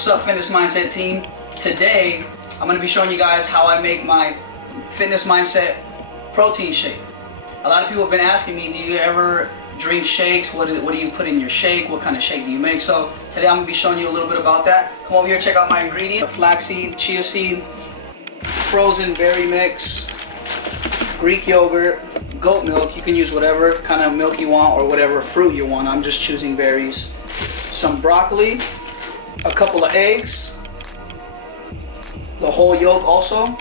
What's up, Fitness Mindset team? Today I'm going to be showing you guys how I make my Fitness Mindset protein shake. A lot of people have been asking me, do you ever drink shakes? What do you put in your shake? What kind of shake do you make? So today I'm going to be showing you a little bit about that. Come over here, check out my ingredients. Flaxseed, chia seed, frozen berry mix, Greek yogurt, goat milk. You can use whatever kind of milk you want or whatever fruit you want. I'm just choosing berries. Some broccoli, a couple of eggs, the whole yolk also, a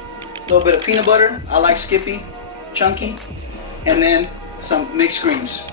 little bit of peanut butter. I like Skippy, chunky, and then some mixed greens.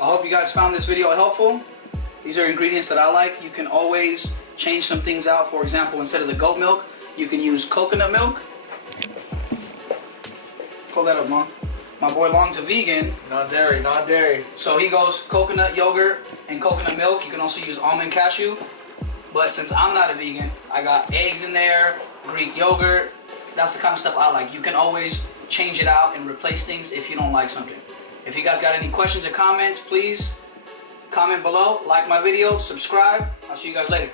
I hope you guys found this video helpful. These are ingredients that I like. You can always change some things out. For example, instead of the goat milk, you can use coconut milk. Pull that up, Mom. My boy Long's a vegan. Not dairy, not dairy. So he goes coconut yogurt and coconut milk. You can also use almond cashew. But since I'm not a vegan, I got eggs in there, Greek yogurt. That's the kind of stuff I like. You can always change it out and replace things if you don't like something. If you guys got any questions or comments, please comment below, like my video, subscribe. I'll see you guys later.